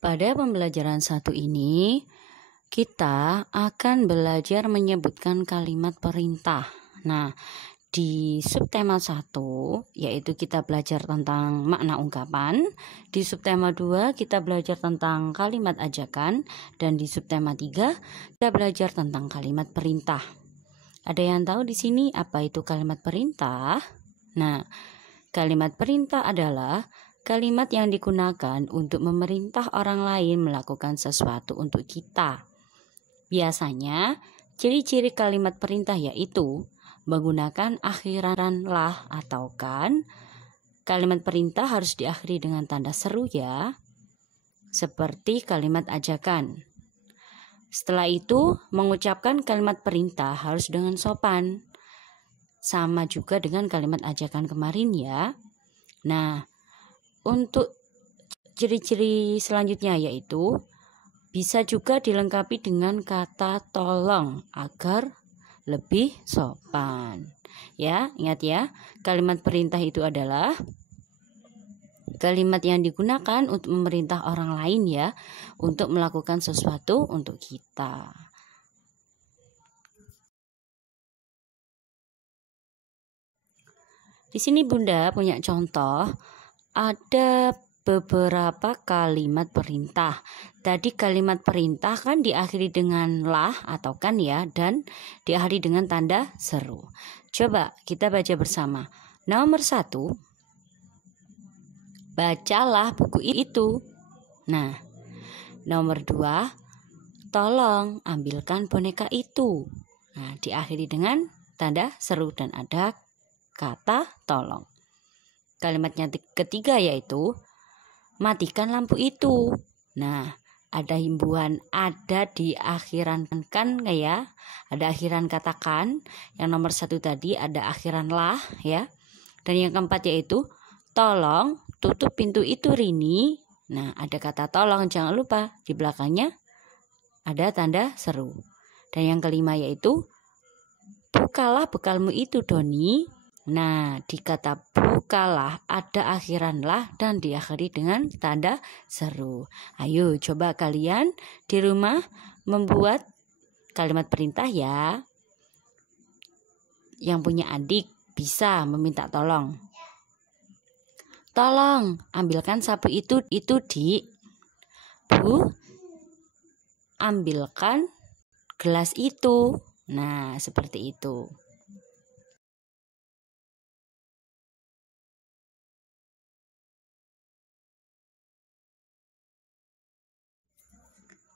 Pada pembelajaran satu ini, kita akan belajar menyebutkan kalimat perintah. Nah, di subtema 1, yaitu kita belajar tentang makna ungkapan. Di subtema 2, kita belajar tentang kalimat ajakan. Dan di subtema 3, kita belajar tentang kalimat perintah. Ada yang tahu di sini apa itu kalimat perintah? Nah, kalimat perintah adalah kalimat yang digunakan untuk memerintah orang lain melakukan sesuatu untuk kita. Biasanya, ciri-ciri kalimat perintah yaitu menggunakan akhiran lah atau kan. Kalimat perintah harus diakhiri dengan tanda seru ya, seperti kalimat ajakan. Setelah itu, mengucapkan kalimat perintah harus dengan sopan. Sama juga dengan kalimat ajakan kemarin ya. Nah, untuk ciri-ciri selanjutnya yaitu bisa juga dilengkapi dengan kata tolong agar lebih sopan. Ya, ingat ya, kalimat perintah itu adalah kalimat yang digunakan untuk memerintah orang lain ya, untuk melakukan sesuatu untuk kita. Di sini Bunda punya contoh, ada beberapa kalimat perintah. Tadi kalimat perintah kan diakhiri dengan lah atau kan ya, dan diakhiri dengan tanda seru. Coba kita baca bersama. Nomor 1, bacalah buku itu. Nah, nomor 2, tolong ambilkan boneka itu. Nah, diakhiri dengan tanda seru dan ada kata tolong. Kalimatnya ketiga yaitu matikan lampu itu. Nah, ada himbuan ada di akhiran kan ya, ada akhiran katakan. Yang nomor 1 tadi ada akhiran lah ya. Dan yang keempat yaitu tolong tutup pintu itu Rini. Nah, ada kata tolong, jangan lupa di belakangnya ada tanda seru. Dan yang kelima yaitu bukalah bekalmu itu Doni. Nah, di kata bukalah ada akhiran lah dan diakhiri dengan tanda seru. Ayo coba kalian di rumah membuat kalimat perintah ya. Yang punya adik bisa meminta tolong. Tolong ambilkan sapu itu di. Bu, ambilkan gelas itu. Nah, seperti itu.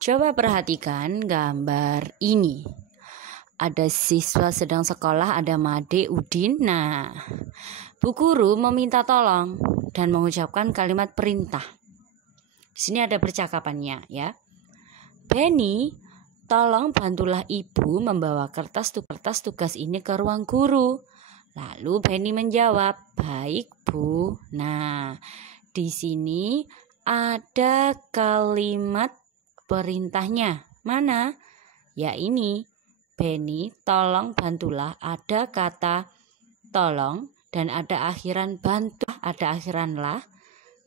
Coba perhatikan gambar ini. Ada siswa sedang sekolah, ada Made, Udin. Nah, Bu Guru meminta tolong dan mengucapkan kalimat perintah. Di sini ada percakapannya ya. Benny, tolong bantulah ibu membawa kertas tugas ini ke ruang guru. Lalu Benny menjawab, baik Bu. Nah, di sini ada kalimat perintahnya. Mana? Ya ini. Benny, tolong bantulah. Ada kata tolong dan ada akhiran bantu, ada akhiran lah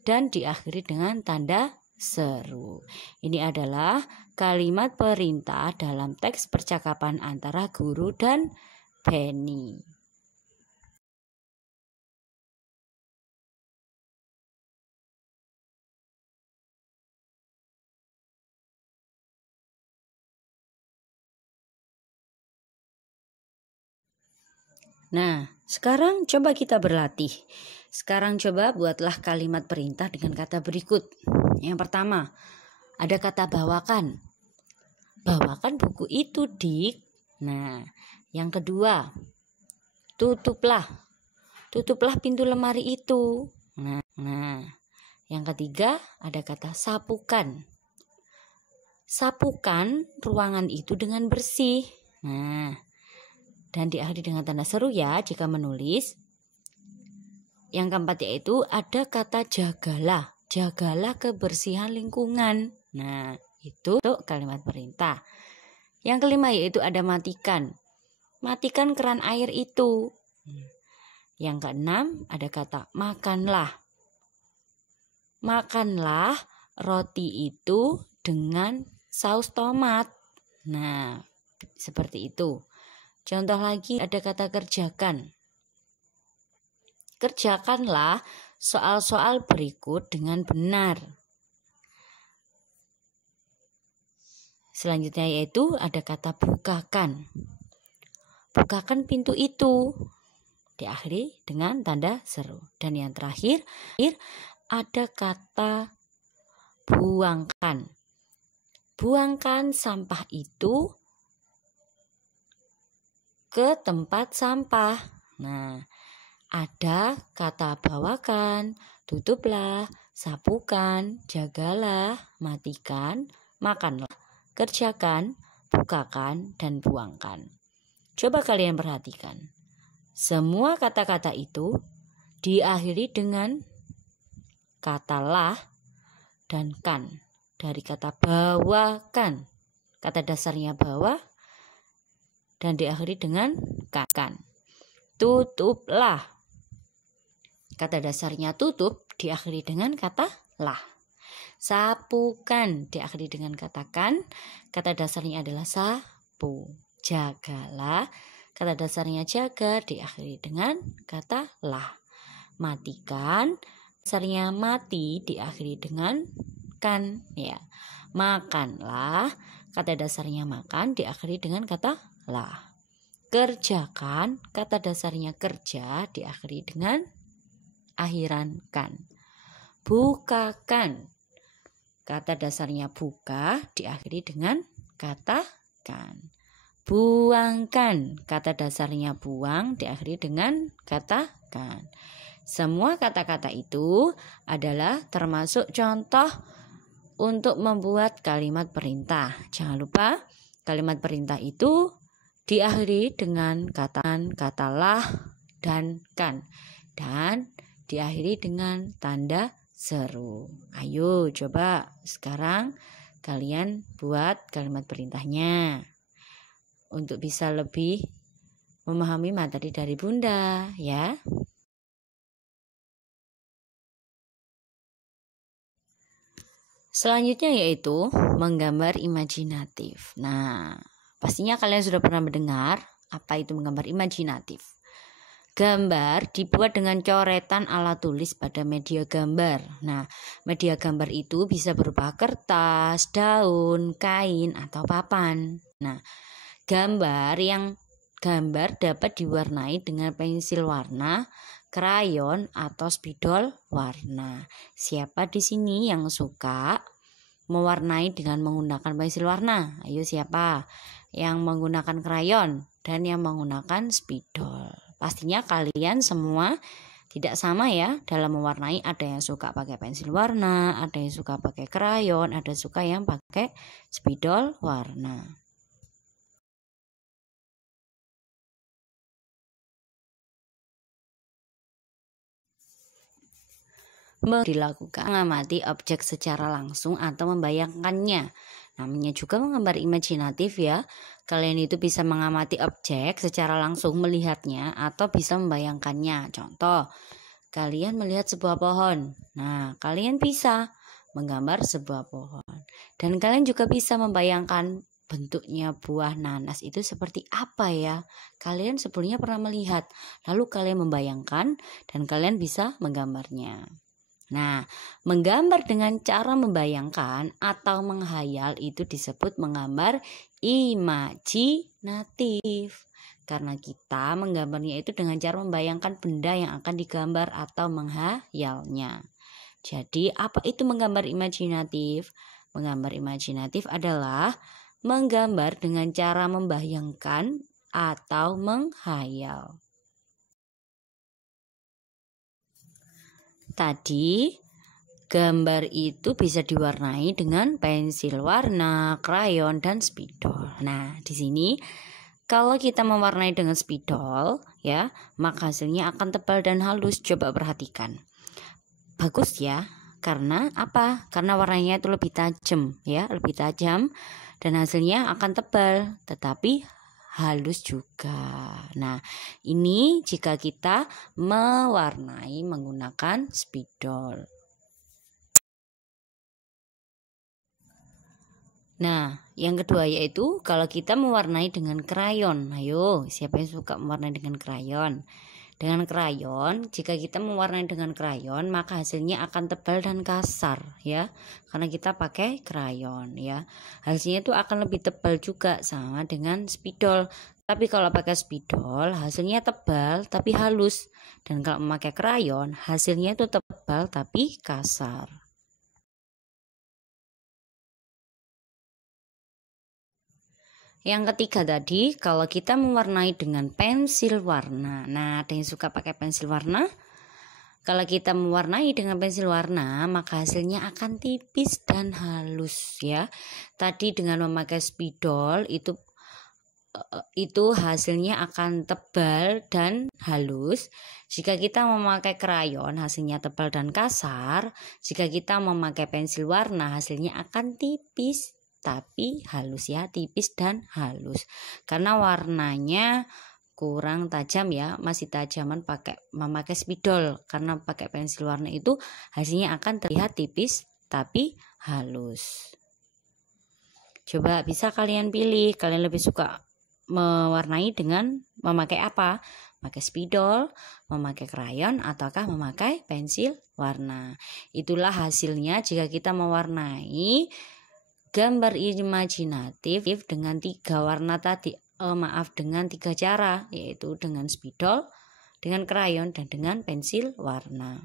dan diakhiri dengan tanda seru. Ini adalah kalimat perintah dalam teks percakapan antara guru dan Benny. Nah, sekarang coba kita berlatih. Sekarang coba buatlah kalimat perintah dengan kata berikut. Yang pertama, ada kata bawakan. Bawakan buku itu, Dik. Nah, yang kedua, tutuplah. Tutuplah pintu lemari itu. Nah, yang ketiga ada kata sapukan. Sapukan ruangan itu dengan bersih. Nah, dan diakhiri dengan tanda seru ya jika menulis. Yang keempat yaitu ada kata jagalah. Jagalah kebersihan lingkungan. Nah, itu kalimat perintah. Yang kelima yaitu ada matikan. Matikan keran air itu. Yang keenam ada kata makanlah. Makanlah roti itu dengan saus tomat. Nah, seperti itu. Contoh lagi ada kata kerjakan. Kerjakanlah soal-soal berikut dengan benar. Selanjutnya yaitu ada kata bukakan. Bukakan pintu itu. Diakhiri dengan tanda seru. Dan yang terakhir ada kata buangkan. Buangkan sampah itu ke tempat sampah. Nah, ada kata bawakan, tutuplah, sapukan, jagalah, matikan, makanlah, kerjakan, bukakan, dan buangkan. Coba kalian perhatikan. Semua kata-kata itu diakhiri dengan kata lah dan kan. Dari kata bawakan. Kata dasarnya bawa dan diakhiri dengan kan. Tutuplah. Kata dasarnya tutup diakhiri dengan kata lah. Sapukan diakhiri dengan kata kan. Kata dasarnya adalah sapu. Jagalah. Kata dasarnya jaga diakhiri dengan kata lah. Matikan. Dasarnya mati diakhiri dengan kan. Ya. Makanlah. Kata dasarnya makan diakhiri dengan kata lah. Kerjakan. Kata dasarnya kerja diakhiri dengan akhiran kan. Bukakan. Kata dasarnya buka diakhiri dengan kata kan. Buangkan. Kata dasarnya buang diakhiri dengan kata kan. Semua kata-kata itu adalah termasuk contoh untuk membuat kalimat perintah. Jangan lupa kalimat perintah itu diakhiri dengan kata lah dan kan. Dan diakhiri dengan tanda seru. Ayo coba sekarang kalian buat kalimat perintahnya. Untuk bisa lebih memahami materi dari Bunda ya. Selanjutnya yaitu menggambar imajinatif. Nah, pastinya kalian sudah pernah mendengar apa itu menggambar imajinatif. Gambar dibuat dengan coretan ala tulis pada media gambar. Nah, media gambar itu bisa berupa kertas, daun, kain, atau papan. Nah, gambar dapat diwarnai dengan pensil warna, krayon, atau spidol warna. Siapa di sini yang suka mewarnai dengan menggunakan pensil warna? Ayo siapa yang menggunakan krayon dan yang menggunakan spidol? Pastinya kalian semua tidak sama ya dalam mewarnai. Ada yang suka pakai pensil warna, ada yang suka pakai krayon, ada suka yang pakai spidol warna. Dilakukan mengamati objek secara langsung atau membayangkannya. Namanya juga menggambar imajinatif ya. Kalian itu bisa mengamati objek secara langsung melihatnya atau bisa membayangkannya. Contoh, kalian melihat sebuah pohon. Nah, kalian bisa menggambar sebuah pohon. Dan kalian juga bisa membayangkan bentuknya buah nanas itu seperti apa ya. Kalian sebelumnya pernah melihat. Lalu kalian membayangkan dan kalian bisa menggambarnya. Nah, menggambar dengan cara membayangkan atau menghayal itu disebut menggambar imajinatif. Karena kita menggambarnya itu dengan cara membayangkan benda yang akan digambar atau menghayalnya. Jadi, apa itu menggambar imajinatif? Menggambar imajinatif adalah menggambar dengan cara membayangkan atau menghayal. Tadi gambar itu bisa diwarnai dengan pensil warna, krayon, dan spidol. Nah, di sini kalau kita mewarnai dengan spidol ya, maka hasilnya akan tebal dan halus. Coba perhatikan. Bagus ya. Karena apa? Karena warnanya itu lebih tajam ya, lebih tajam dan hasilnya akan tebal, tetapi halus juga. Nah, ini jika kita mewarnai menggunakan spidol. Nah, yang kedua yaitu kalau kita mewarnai dengan krayon. Ayo, siapa yang suka mewarnai dengan krayon? Dengan krayon, jika kita mewarnai dengan krayon, maka hasilnya akan tebal dan kasar ya. Karena kita pakai krayon ya. Hasilnya itu akan lebih tebal juga sama dengan spidol. Tapi kalau pakai spidol, hasilnya tebal tapi halus. Dan kalau memakai krayon, hasilnya itu tebal tapi kasar. Yang ketiga tadi, kalau kita mewarnai dengan pensil warna. Nah, ada yang suka pakai pensil warna? Kalau kita mewarnai dengan pensil warna, maka hasilnya akan tipis dan halus ya. Tadi dengan memakai spidol itu hasilnya akan tebal dan halus. Jika kita memakai krayon, hasilnya tebal dan kasar. Jika kita memakai pensil warna, hasilnya akan tipis tapi halus ya, tipis dan halus. Karena warnanya kurang tajam ya, masih tajaman memakai spidol. Karena pakai pensil warna itu hasilnya akan terlihat tipis tapi halus. Coba bisa kalian pilih, kalian lebih suka mewarnai dengan memakai apa? Memakai spidol, memakai krayon, ataukah memakai pensil warna. Itulah hasilnya jika kita mewarnai gambar imajinatif dengan tiga warna tadi, dengan tiga cara, yaitu dengan spidol, dengan krayon, dan dengan pensil warna.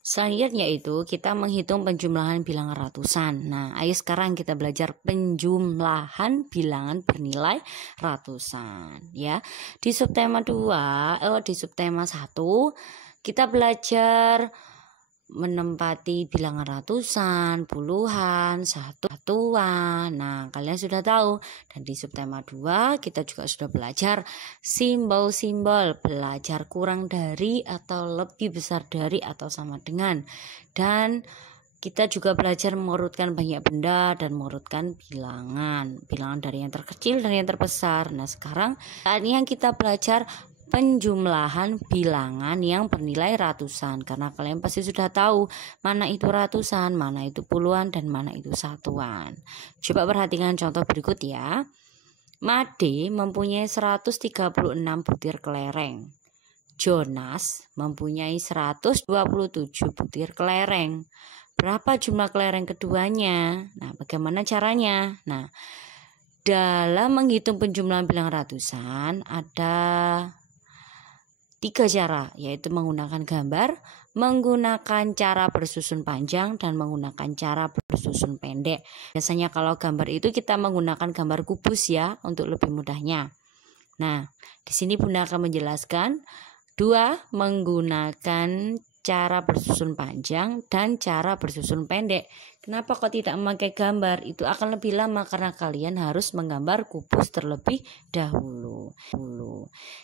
Selanjutnya itu kita menghitung penjumlahan bilangan ratusan. Nah, ayo sekarang kita belajar penjumlahan bilangan bernilai ratusan ya. Di subtema 1 kita belajar menempati bilangan ratusan, puluhan, satuan. Nah, kalian sudah tahu. Dan di subtema 2 kita juga sudah belajar simbol-simbol, belajar kurang dari atau lebih besar dari atau sama dengan. Dan kita juga belajar mengurutkan banyak benda dan mengurutkan bilangan dari yang terkecil dan yang terbesar. Nah, sekarang saatnya kita belajar penjumlahan bilangan yang bernilai ratusan, karena kalian pasti sudah tahu mana itu ratusan, mana itu puluhan, dan mana itu satuan. Coba perhatikan contoh berikut ya. Made mempunyai 136 butir kelereng. Jonas mempunyai 127 butir kelereng. Berapa jumlah kelereng keduanya? Nah, bagaimana caranya? Nah, dalam menghitung penjumlahan bilangan ratusan ada 3 cara, yaitu menggunakan gambar, menggunakan cara bersusun panjang, dan menggunakan cara bersusun pendek. Biasanya kalau gambar itu kita menggunakan gambar kubus ya, untuk lebih mudahnya. Nah, di sini Bunda akan menjelaskan 2 menggunakan cara bersusun panjang dan cara bersusun pendek. Kenapa kok tidak memakai gambar? Itu akan lebih lama karena kalian harus menggambar kubus terlebih dahulu.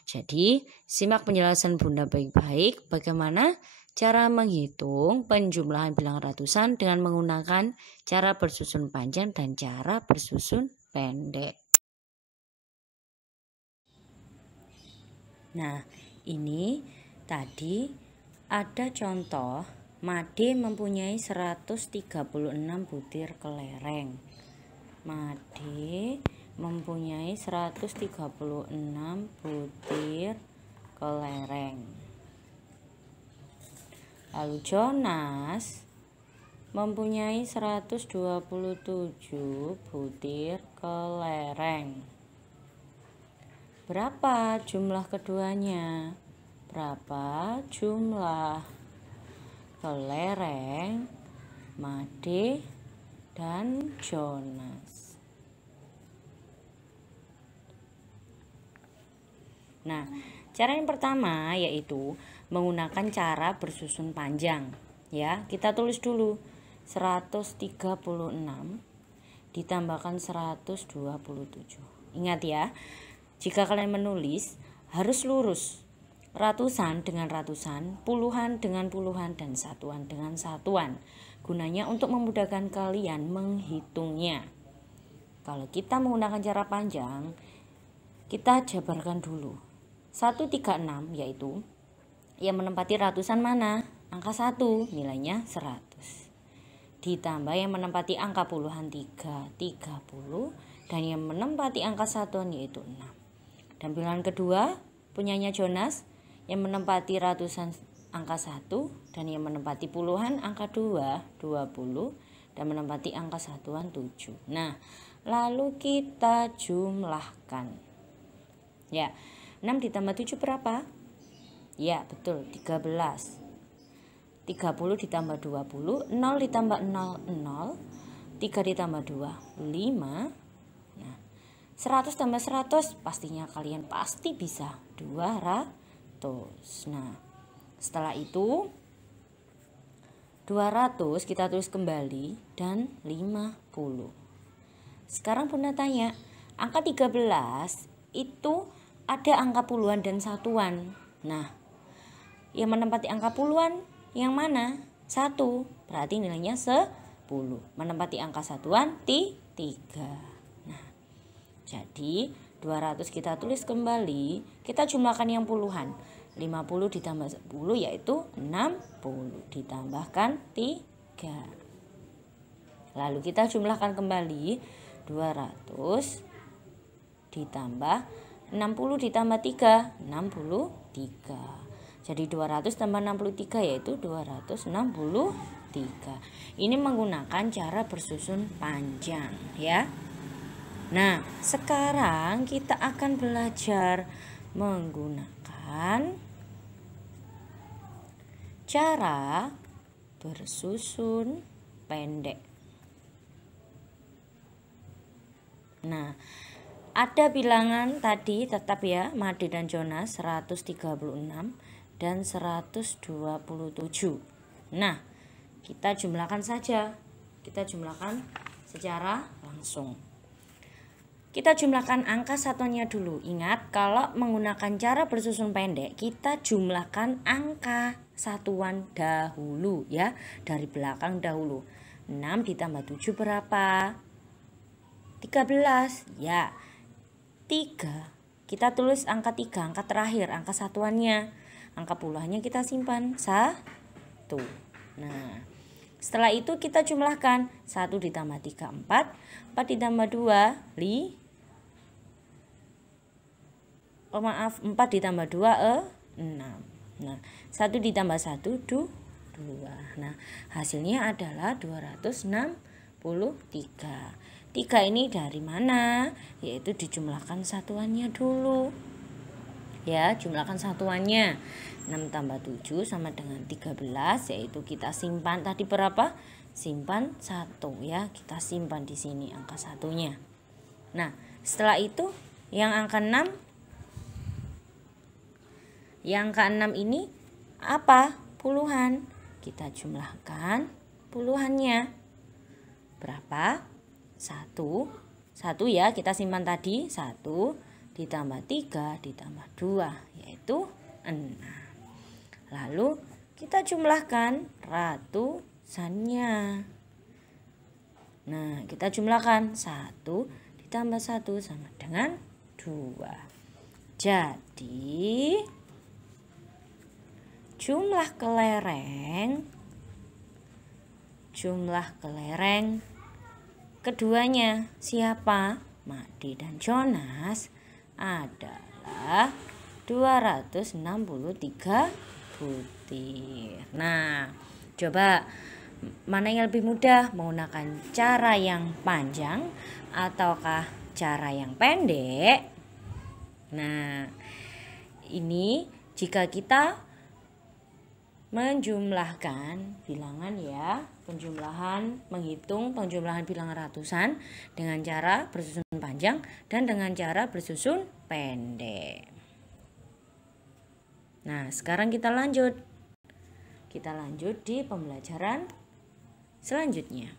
Jadi, simak penjelasan Bunda baik-baik bagaimana cara menghitung penjumlahan bilangan ratusan dengan menggunakan cara bersusun panjang dan cara bersusun pendek. Nah, ini tadi ada contoh Made mempunyai 136 butir kelereng. Made mempunyai 136 butir kelereng. Lalu Jonas mempunyai 127 butir kelereng. Berapa jumlah keduanya? Berapa jumlah kelereng Made dan Jonas? Nah, cara yang pertama yaitu menggunakan cara bersusun panjang. Ya, kita tulis dulu 136 ditambahkan 127. Ingat ya, jika kalian menulis harus lurus. Ratusan dengan ratusan, puluhan dengan puluhan, dan satuan dengan satuan. Gunanya untuk memudahkan kalian menghitungnya. Kalau kita menggunakan cara panjang, kita jabarkan dulu. 136 yaitu yang menempati ratusan mana? angka 1 nilainya 100. Ditambah yang menempati angka puluhan 3, 30. Dan yang menempati angka satuan yaitu 6. Dan pilihan kedua punyanya Jonas yang menempati ratusan angka 1 dan yang menempati puluhan angka 2, 20 dan menempati angka satuan 7. Nah, lalu kita jumlahkan. Ya, 6 ditambah 7 berapa? Ya, betul, 13. 30 ditambah 20, 0 ditambah 0, 0. 3 ditambah 2, 5. Nah, 100 tambah 100 pastinya kalian pasti bisa 200. Nah, setelah itu 200 kita tulis kembali dan 50. Sekarang Bunda tanya, angka 13 itu ada angka puluhan dan satuan. Nah, yang menempati angka puluhan yang mana? 1. Berarti nilainya 10. Menempati angka satuan 3. Nah, jadi 200 kita tulis kembali, kita jumlahkan yang puluhan. 50 ditambah 10 yaitu 60, ditambahkan 3. Lalu kita jumlahkan kembali 200 ditambah 60 ditambah 3, 63. Jadi 200 tambah 63 yaitu 263. Ini menggunakan cara bersusun panjang ya. Nah, sekarang kita akan belajar menggunakan cara bersusun pendek. Nah, ada bilangan tadi tetap ya, Made dan Jonas 136 dan 127. Nah, kita jumlahkan saja. Kita jumlahkan secara langsung. Kita jumlahkan angka satuannya dulu. Ingat, kalau menggunakan cara bersusun pendek, kita jumlahkan angka satuan dahulu ya, dari belakang dahulu. 6 ditambah 7 berapa? 13. Ya. 3. Kita tulis angka 3, angka terakhir, angka satuannya. Angka puluhannya kita simpan 1. Nah, setelah itu kita jumlahkan 1 ditambah 3 4, 4 ditambah 2 4 ditambah 2 6. Nah, 1 ditambah 1 2. Nah, hasilnya adalah 263. 3 ini dari mana? Yaitu dijumlahkan satuannya dulu. Ya, jumlahkan satuannya. 6 tambah 7 sama dengan 13, yaitu kita simpan tadi berapa? Simpan 1 ya. Kita simpan di sini angka satunya. Nah, setelah itu yang angka 6, yang ke-6 ini apa? Puluhan. Kita jumlahkan puluhannya. Berapa? 1 ya, kita simpan tadi 1 ditambah 3 ditambah 2 yaitu 6. Lalu kita jumlahkan ratusannya. Nah, kita jumlahkan 1 ditambah 1 sama dengan 2. Jadi jumlah kelereng keduanya siapa? Made dan Jonas adalah 263 butir. Nah, coba mana yang lebih mudah, menggunakan cara yang panjang ataukah cara yang pendek? Nah, ini jika kita menjumlahkan bilangan ya, menghitung penjumlahan bilangan ratusan dengan cara bersusun panjang dan dengan cara bersusun pendek. Nah, sekarang kita lanjut di pembelajaran selanjutnya.